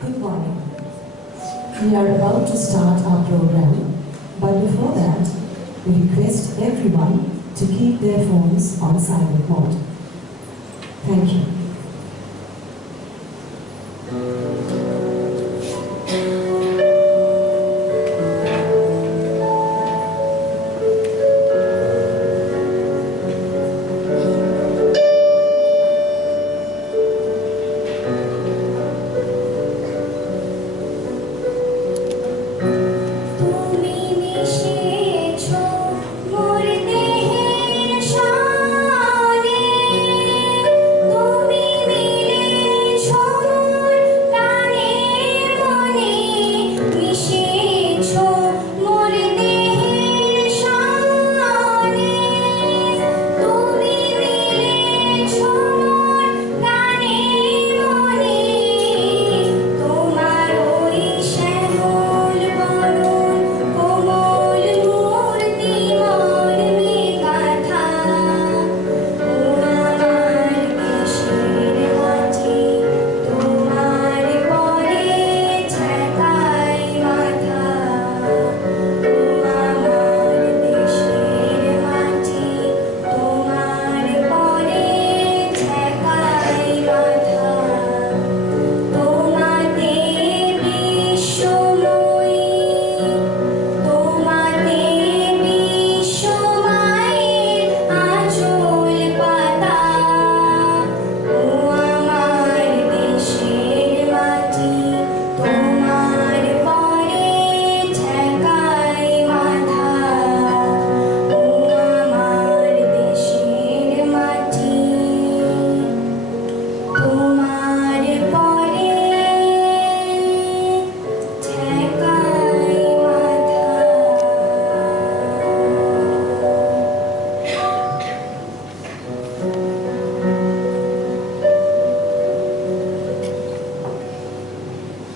Good morning. We are about to start our program, but before that, we request everyone to keep their phones on silent mode. Thank you.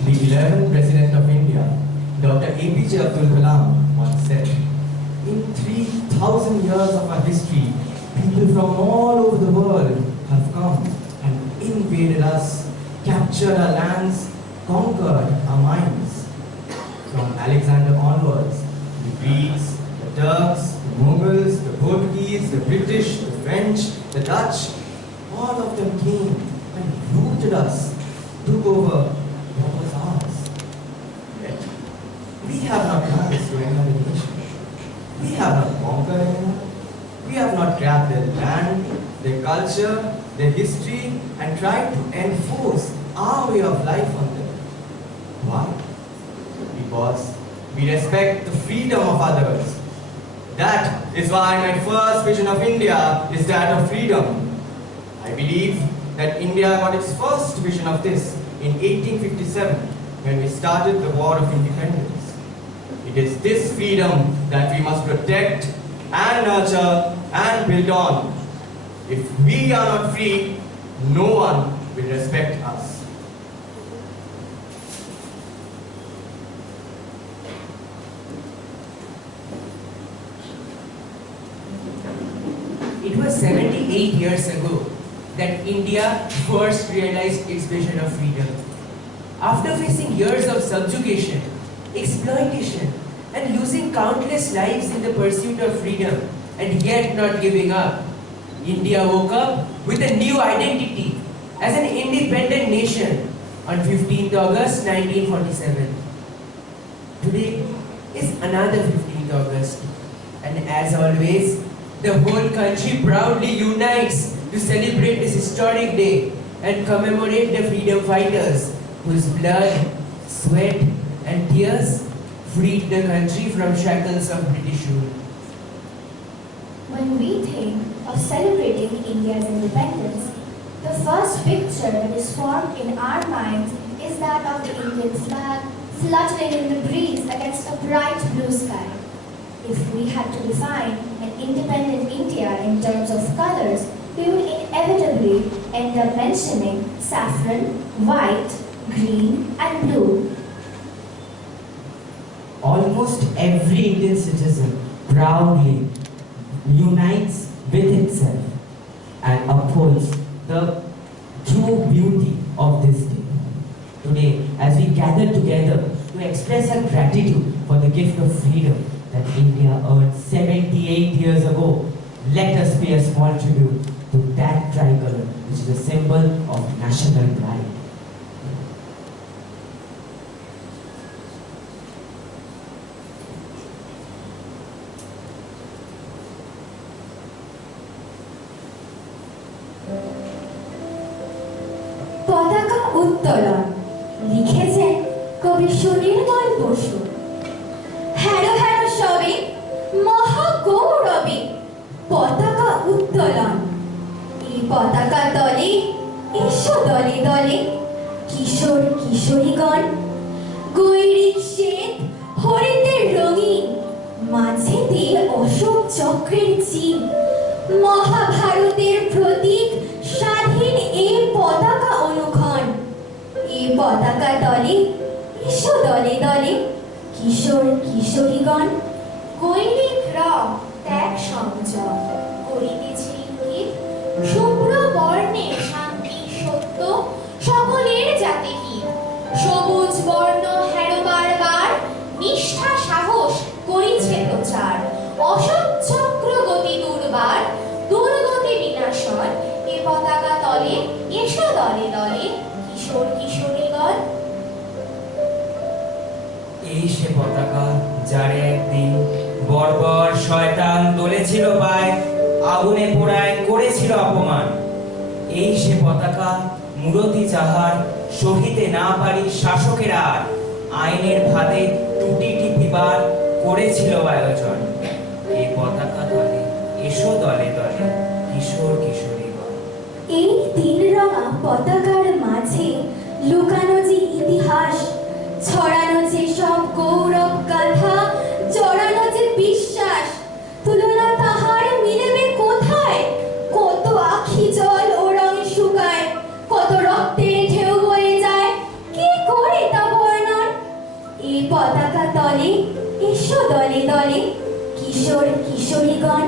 The 11th President of India, Dr. APJ Abdul Kalam, once said, "In 3,000 years of our history, people from all over the world have come and invaded us, captured our lands, conquered our minds. From Alexander onwards, the Greeks, the Turks, the Mughals, the Portuguese, the British, the French, the Dutch, all of them came and rooted us, took over what was ours. Yet, we have not done this to any other nation. We have not conquered anyone. We have not grabbed their land, their culture, their history, and tried to enforce our way of life on them. Why? Because we respect the freedom of others. That is why my first vision of India is that of freedom. I believe that India got its first vision of this in 1857 when we started the War of Independence. It is this freedom that we must protect and nurture and build on. If we are not free, no one will respect us. It was 78 years ago that India first realized its vision of freedom. After facing years of subjugation, exploitation, and losing countless lives in the pursuit of freedom, and yet not giving up, India woke up with a new identity as an independent nation on 15th August 1947. Today is another 15th August, and as always, the whole country proudly unites to celebrate this historic day and commemorate the freedom fighters whose blood, sweat, and tears freed the country from shackles of British rule. When we think of celebrating India's independence, the first picture that is formed in our minds is that of the Indian flag fluttering in the breeze against a bright blue sky. If we had to define an independent India in terms of colors, we would inevitably end up mentioning saffron, white, green, and blue. Almost every Indian citizen proudly unites with itself and upholds the true beauty of this day. Today, as we express her gratitude for the gift of freedom that India earned 78 years ago. Let us pay a small tribute to that tricolor, which is a symbol of national pride. পতাকা উত্তোলন লিখেছেন কবি Sunirmal Basu. Harrow harrow সবে মহাগৌরবে পতাকা উত্তোলন। এই পতাকা দলে এসো দলে দলে কিশোর কিশোরীগণ। গৈরিক শ্বেত হরিতের রঙিন, মাঝেতে অশোক চক্রের চিহ্ন। মহাভারতের প্রতীক স্বাধীন এই পতাকা অনুক্ষণ। এই পতাকা দলে এসো দলে দলে কিশোর কিশোরীগণ। গৈরিক রং ত্যাগ সংযম করিতেছে ইঙ্গিত। শুভ্র বর্ণে শান্তি সত্য সকলের যাতে হিত। সবুজ বর্ণ হ্যারো বারবার নিষ্ঠা সাহস করিছে প্রচার। অশোক চক্র গতি দুর্বার দুর্গতি বিনাশন। এ পতাকা তলে এসো দলে দলে কিশোর কিশোরীগণ। এই সে পতাকা যারে একদিন বর্বর শয়তান দলেছিল পায়, আগুনে পোড়ায় করেছিল অপমান। এই সে পতাকা মূরতি যাহার সহিতে না পারি শাসকের আর, আইনের ভাতে টুটি টিপিবার করেছিল আয়োজন। এই পতাকা দলে এসো দলে দলে কিশোর কিশোরীগণ। এই তিন রঙা পতাকার মাঝে লুকানো যে ইতিহাস, ছড়ানো যে সব গৌরব গাথা, জড়ানো যে বিশ্বাস, তুলনা তাহার মিলেবে কোথায়? কত আখি জল ও রঙে শুকায়, কত রক্তের ঢেউ বয়ে যায়, কে করে তা বর্ণন? এই পতাকা তলে এসো দলে দলে কিশোর কিশোরীগণ।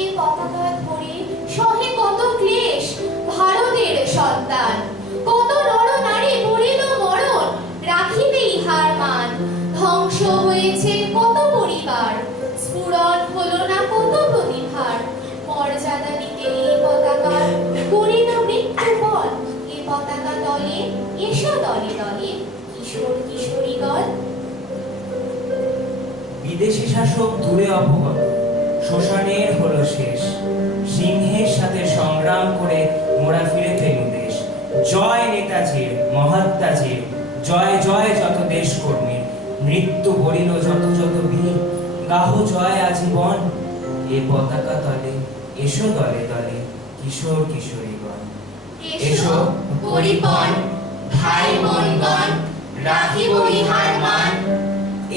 এ পতাকা ধরে সহে কত ক্লেশ ভারতের সন্তান, কত নর নারী পড়িল মরণ রাখিতে ইহার মান। ধ্বংস হয়েছে কত পরিবার, স্ফুরণ হলো না কত প্রতিভার। মর্যাদা দিতে এই পতাকার করিল মৃত্যুপণ। এ পতাকা তলে এসো দলে দলে কিশোর কিশোরীগণ। বিদেশি শাসক দূরে অপগত, শোষণের হলো শেষ। সিংহের সাথে সংগ্রাম করে মোরা ফিরে পেলু দেশ। জয় নেতাজির মহাত্মাজির, জয় জয় যত দেশ কর্মীর। মৃত্যু বরিল যত যত বীর, গাহ জয় আজীবন। এ পতাকা তলে এসো দলে দলে কিশোর কিশোরীগণ। এসো করিপন ভাই বোনগণ, রাখিব ইহার মান।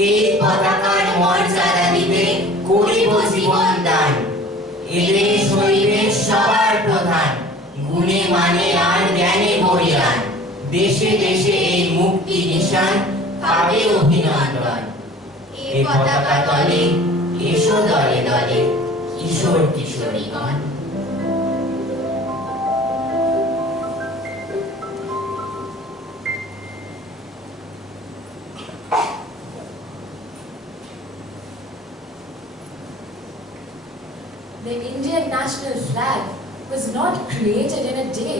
এই পতাকার মর্যাদা দিতে করিব জীবন দান। এদেশ হইবে সবার প্রধান, গুণে মানে আর জ্ঞানে বরিয়ান। দেশে দেশে এই মুক্তি নিশান পাবে অভিনন্দন। এই পতাকা তলে এসো দলে দলে কিশোর কিশোরীগণ। The Indian national flag was not created in a day.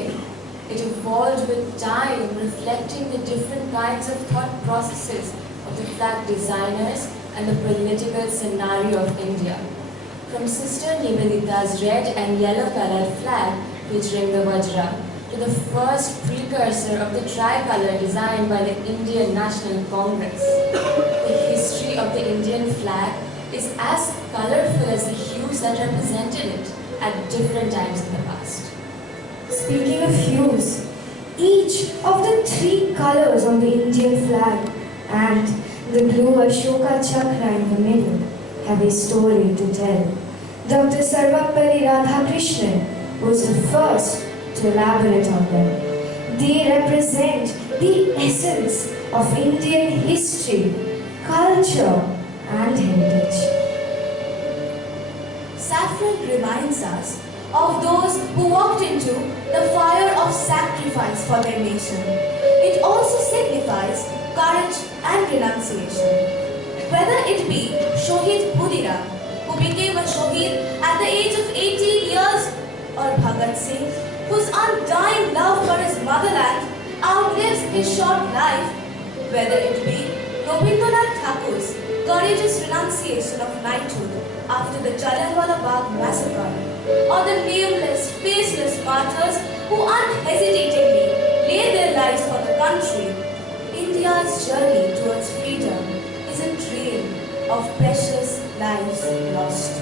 It evolved with time, reflecting the different kinds of thought processes of the flag designers and the political scenario of India. From Sister Nivedita's red and yellow colored flag featuring the Vajra to the first precursor of the tricolor designed by the Indian National Congress. The history of the Indian flag is as colorful as the hues that represented it at different times in the past. Speaking of hues, each of the three colors on the Indian flag and the blue Ashoka chakra in the middle have a story to tell. Dr. Sarvapalli Radhakrishnan was the first to elaborate on them. They represent the essence of Indian history, culture, and heritage. Saffron reminds us of those who walked into the fire of sacrifice for their nation. It also signifies courage and renunciation. Whether it be Shohid Bhudiram, who became a Shohid at the age of 18 years, or Bhagat Singh, whose undying love for his motherland outlives his short life, whether it be Rabindranath Thakur's courageous renunciation of knighthood after the Jallianwala Bagh massacre, or the nameless, faceless martyrs who unhesitatingly laid their lives for the country, India's journey towards freedom is a trail of precious lives lost.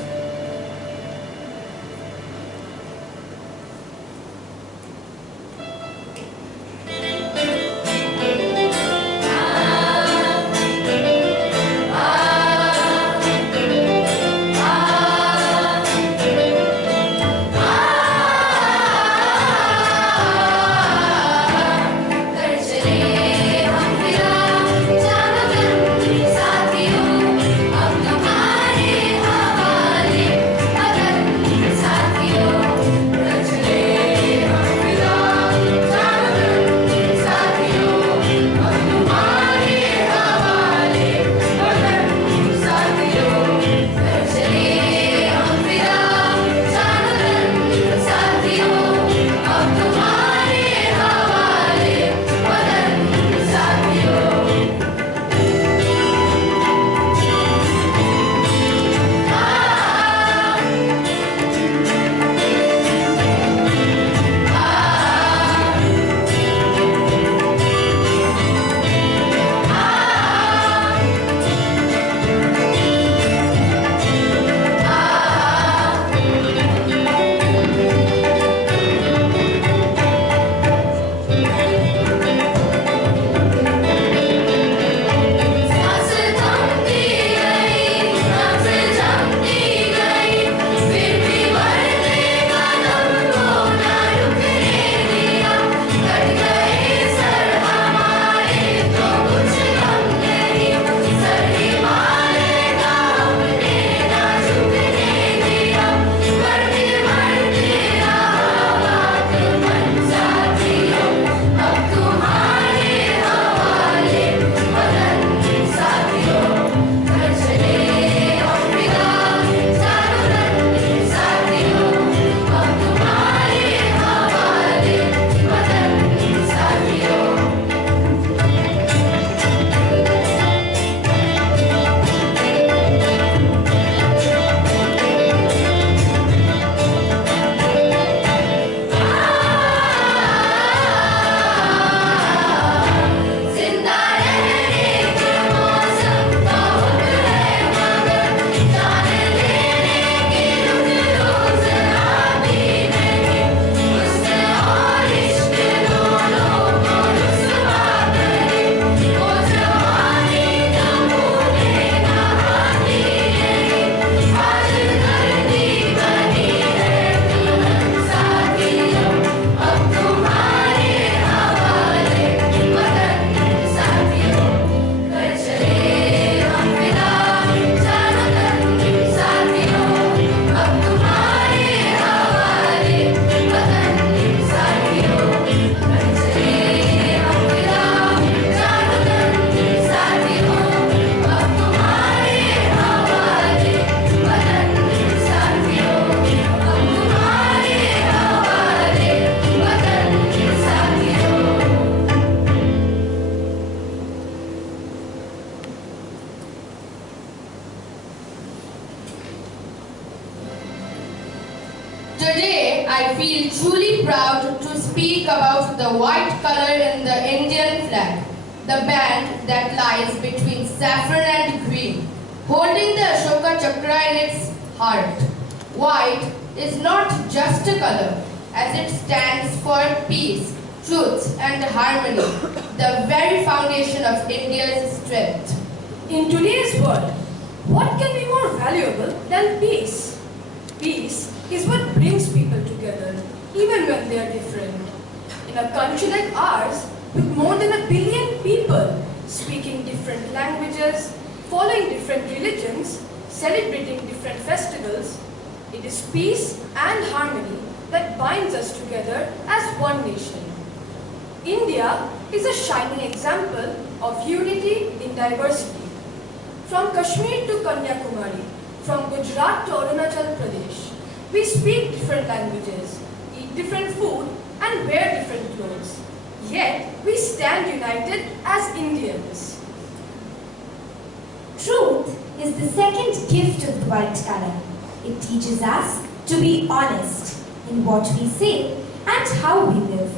Today, I feel truly proud to speak about the white color in the Indian flag, the band that lies between saffron and green, holding the Ashoka Chakra in its heart. White is not just a color, as it stands for peace, truth and harmony, the very foundation of India's strength. In today's world, what can be more valuable than peace? Peace is what brings people together, even when they are different. In a country like ours, with more than 1 billion people speaking different languages, following different religions, celebrating different festivals, it is peace and harmony that binds us together as one nation. India is a shining example of unity in diversity. From Kashmir to Kanyakumari, from Gujarat to Arunachal Pradesh, we speak different languages, eat different food, and wear different clothes. Yet, we stand united as Indians. Truth is the second gift of the white color. It teaches us to be honest in what we say and how we live.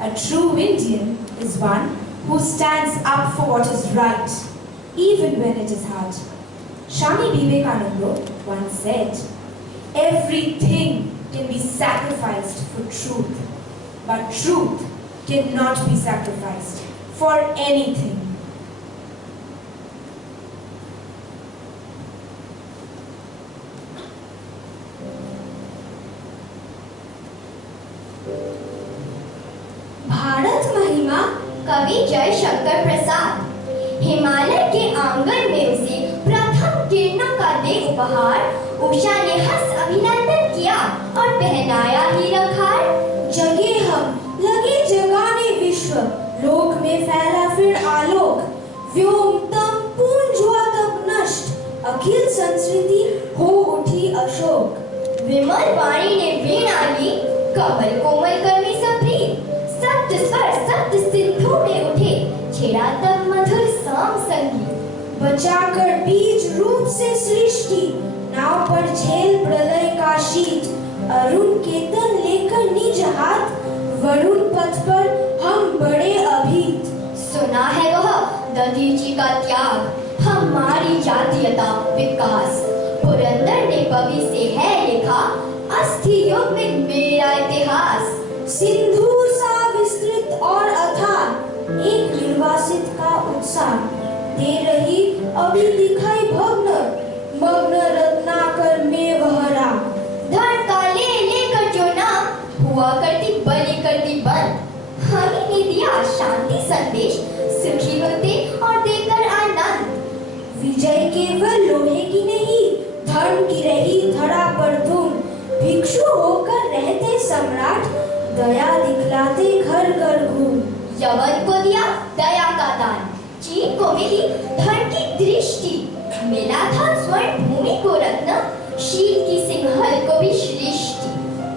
A true Indian is one who stands up for what is right, even when it is hard. Swami Vivekananda once said, "Everything can be sacrificed for truth, but truth cannot be sacrificed for anything." Bharat महिमा कवि जयशंकर प्रसाद। हिमालय के आंगन में उसे प्रथम किरणों का दे उपहार। उषा ने हंस अभिनंदन किया और पहनाया हीरा खार। जगे हम लगे जगाने विश्व, लोक में फैला फिर आलोक। व्योम तम पूंज हुआ तब नष्ट, अखिल संस्कृति हो उठी अशोक। विमल वाणी ने वीणा ली, कमल कोमल कर में सप्रीत। सप्त स्वर सप्त सिंधु में उठे, छेड़ा तब मधुर साम संगीत। बचाकर बीज रूप से सृष्टि, नाव पर झेल प्रलय का शीत। अरुण केतन लेकर निज हाथ, वरुण पथ पर हम बड़े अभीत। सुना है वह दधीची का त्याग, हमारी जातीयता विकास। पुरंदर ने कवि से है लिखा, अस्थि युग में मेरा इतिहास। सिंधु सा विस्तृत और अथाह, एक निर्वासित का उत्साह। दे रही अभी दिखाई भग्न, मग्न रत्नाकर में वहरा। धन का ले लेकर जो नाम, हुआ करती बलि करती बंद। हमें ने दिया शांति संदेश, सुखी होते और देकर आनंद। विजय केवल लोहे की नहीं, धर्म की रही धरा पर धूम। भिक्षु होकर रहते सम्राट, दया दिखलाते घर घर घूम। यवन को दिया दया का दान, चीन को मिली धन की दृष्टि। मिला था स्वर्ण भूमि को रत्न, शील की सिंहल को भी सृष्टि।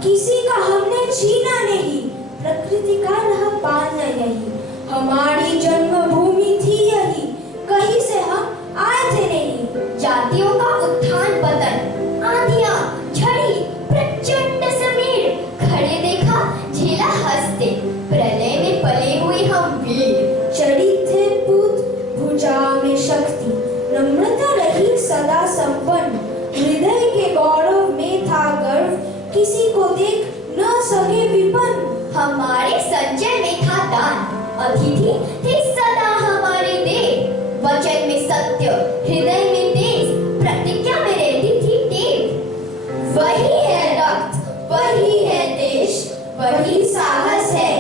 किसी का हमने छीना नहीं, प्रकृति का रहा पालना यही। हमारी जन्मभूमि थी यही, कहीं से हम आए थे नहीं। जातियों का उत्थान पतन, आंधियां झड़ी प्रचंड समीर। खड़े देखा झेला हंसते, प्रलय में पले हुए हम वीर। चढ़ी थे पूत भुजा में शक्ति, नम्रता रही सदा संपन्न। हृदय के गौरव में था गर्व, किसी को देख न सके विपन्न। हमारे संचय में था दान, अतिथि थे सदा हमारे देव। वचन में सत्य, हृदय में तेज, प्रतिज्ञा में रहती थी टेव। वही है रक्त, वही है देश, वही साहस है,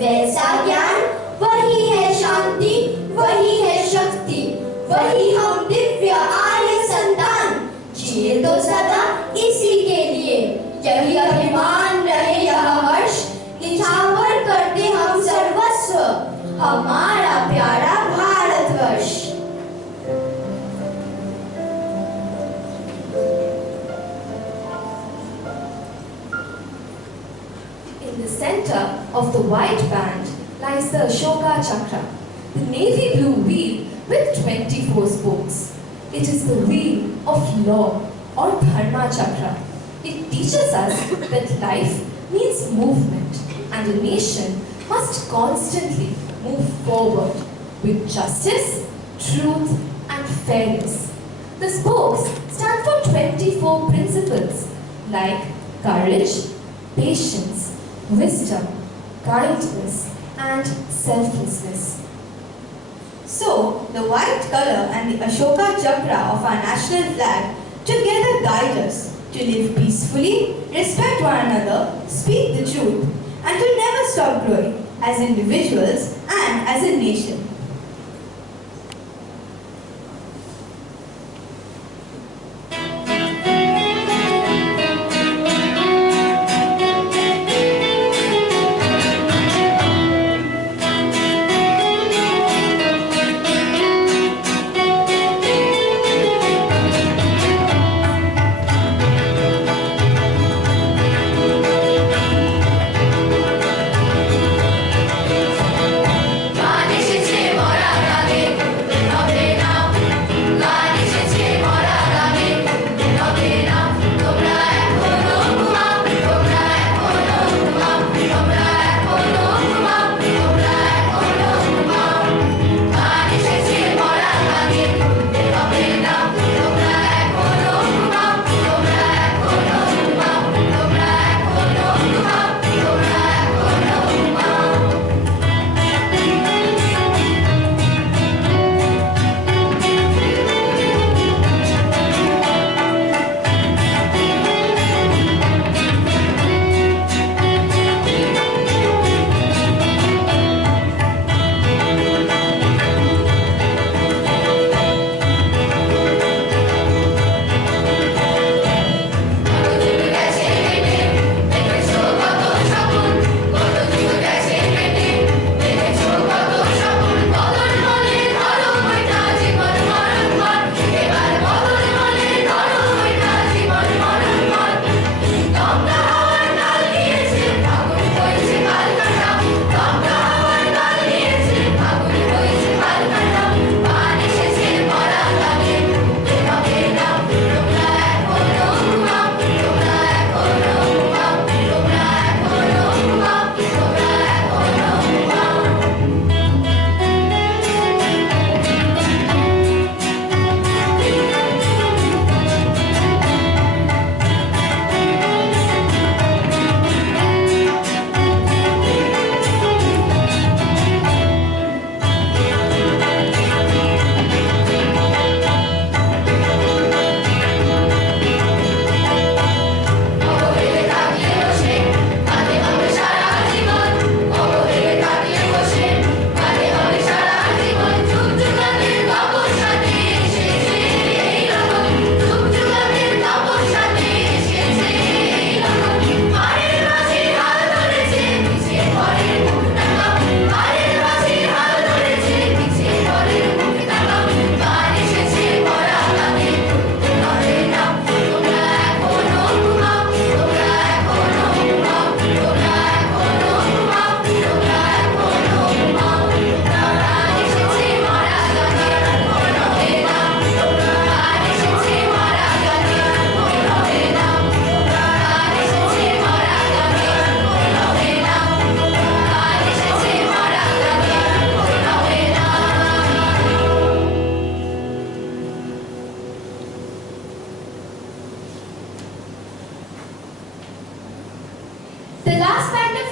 वैसा ज्ञान। वही है शांति, वही है शक्ति, वही हम दिव्य आर्य संतान। जिए तो सदा इसी के लिए, यही अभिमान रहे यह हर्ष। निछावर करते हम सर्वस्व, हमारा प्यारा Bharatvarsh. In the center of the white band lies the Ashoka Chakra, the navy blue wheel with 24 spokes. It is the wheel of law or Dharma Chakra. It teaches us that life needs movement and a nation must constantly move forward with justice, truth and fairness. The spokes stand for 24 principles like courage, patience, wisdom, kindness and selflessness. So, the white color and the Ashoka Chakra of our national flag together guide us to live peacefully, respect one another, speak the truth, and to never stop growing as individuals and as a nation.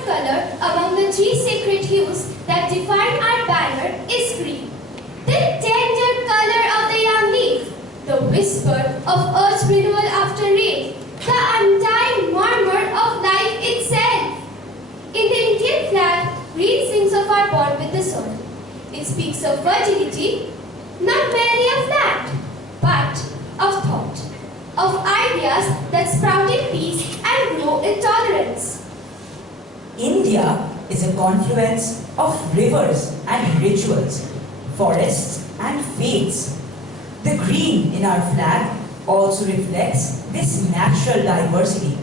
color among the three sacred hues that define our banner is green. The tender color of the young leaf, the whisper of earth's renewal after rain, the undying murmur of life itself. In the Indian flag, green sings of our bond with the soil. It speaks of fertility, not merely of land, but of thought, of ideas that sprout in peace and grow in tolerance. India is a confluence of rivers and rituals, forests and faiths. The green in our flag also reflects this natural diversity,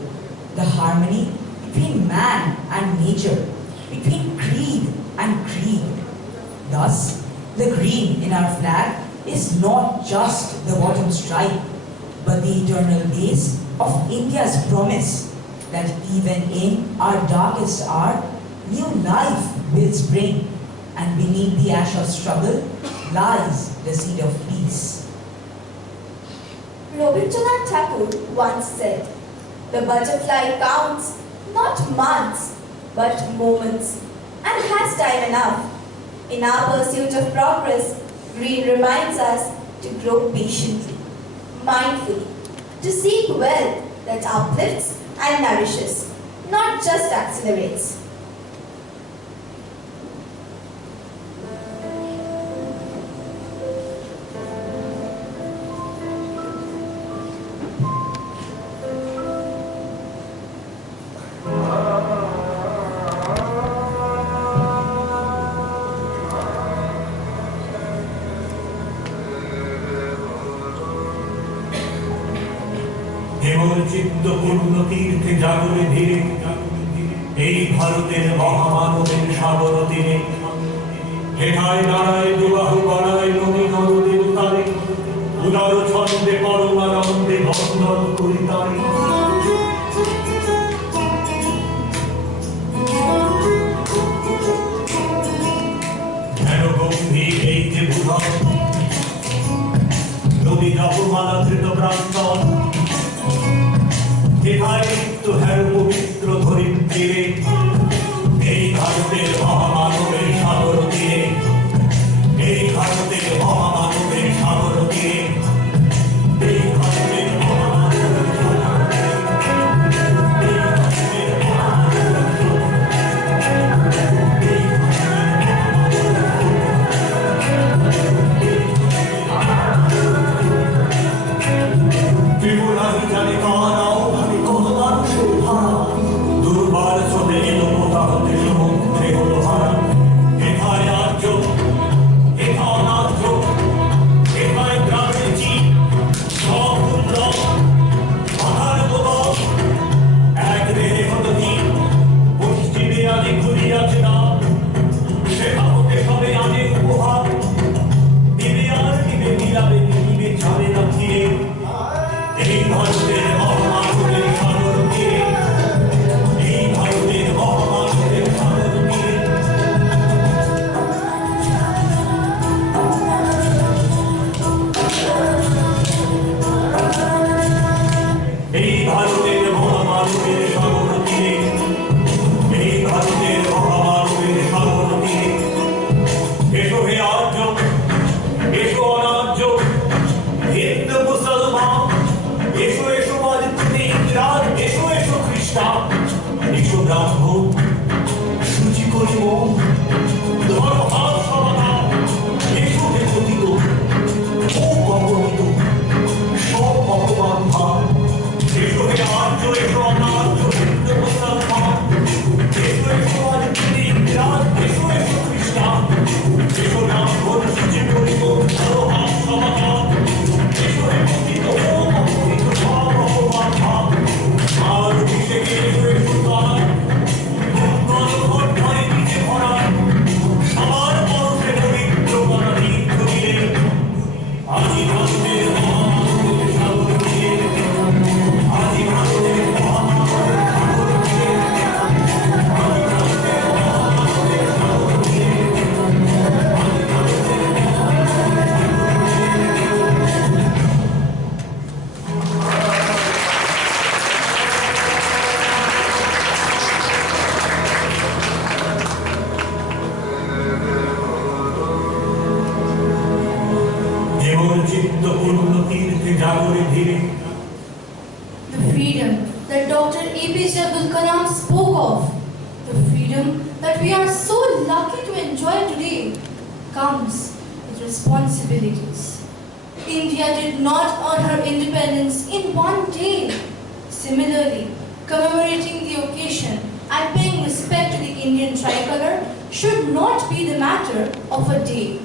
the harmony between man and nature, between creed and creed. Thus, the green in our flag is not just the bottom stripe, but the eternal base of India's promise that even in our darkest hour, new life will spring, and beneath the ash of struggle lies the seed of peace. Rabindranath Tagore once said, "The butterfly counts not months, but moments, and has time enough." In our pursuit of progress, green reminds us to grow patiently, mindfully, to seek wealth that uplifts and nourishes, not just accelerates. চিত্ত পূর্ণ তীর্থে জাগরে ধীরে এই ভারতের মহামানবের সাগর তীরে হেঠায় দাঁড়ায় দুবাহু গড়ায় নদী নরদের তারে উদার ছন্দে পরমানন্দে বন্দন করি তারে ধ্যান গম্ভীর এই যে বুধন নদী জপমালা ধৃত প্রান্তন হেঠায় নিত্য হ্যার পবিত্র ধরিত্রীরে এই ভারতের মহামানবের সাগর তীরে এই ভারতের মহামানবের সাগর তীরে এই ভারতের মহামানবের ত্রিপুরা জানি কানাও আমি কোন মানুষের ভাড়া দুর্বার স্রোতে APJ Abdul Kalam spoke of, the freedom that we are so lucky to enjoy today, comes with responsibilities. India did not earn her independence in one day. Similarly, commemorating the occasion and paying respect to the Indian tricolor should not be the matter of a day.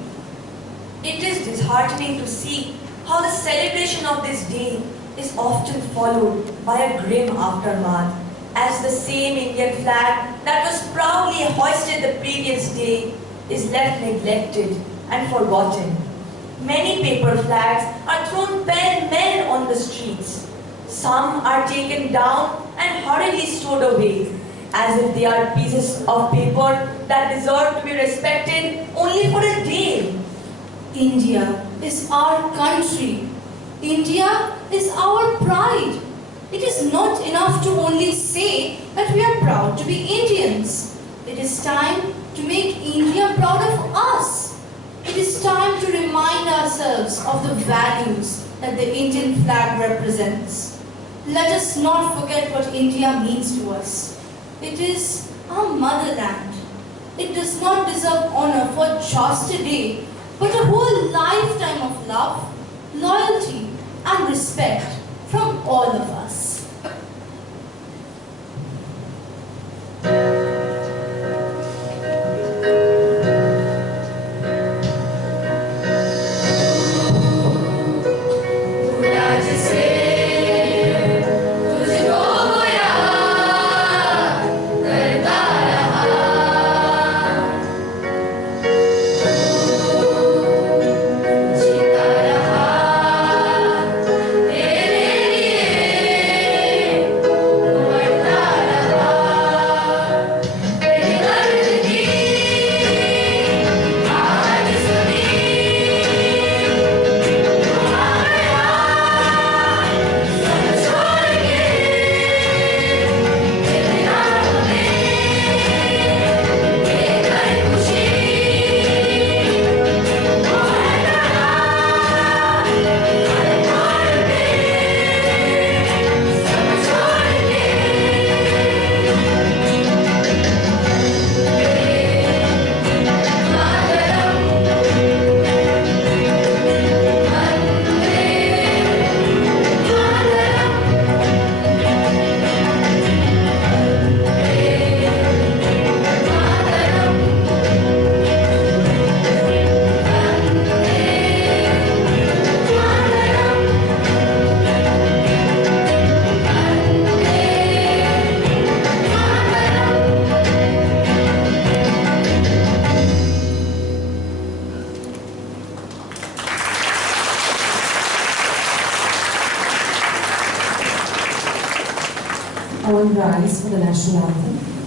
It is disheartening to see how the celebration of this day is often followed by a grim aftermath, as the same Indian flag that was proudly hoisted the previous day is left neglected and forgotten. Many paper flags are thrown pell-mell on the streets. Some are taken down and hurriedly stored away, as if they are pieces of paper that deserve to be respected only for a day. India is our country. India is our pride. It is not enough to only say that we are proud to be Indians. It is time to make India proud of us. It is time to remind ourselves of the values that the Indian flag represents. Let us not forget what India means to us. It is our motherland. It does not deserve honor for just a day, but a whole lifetime of love, loyalty, and respect from all of us. All rise for the national anthem.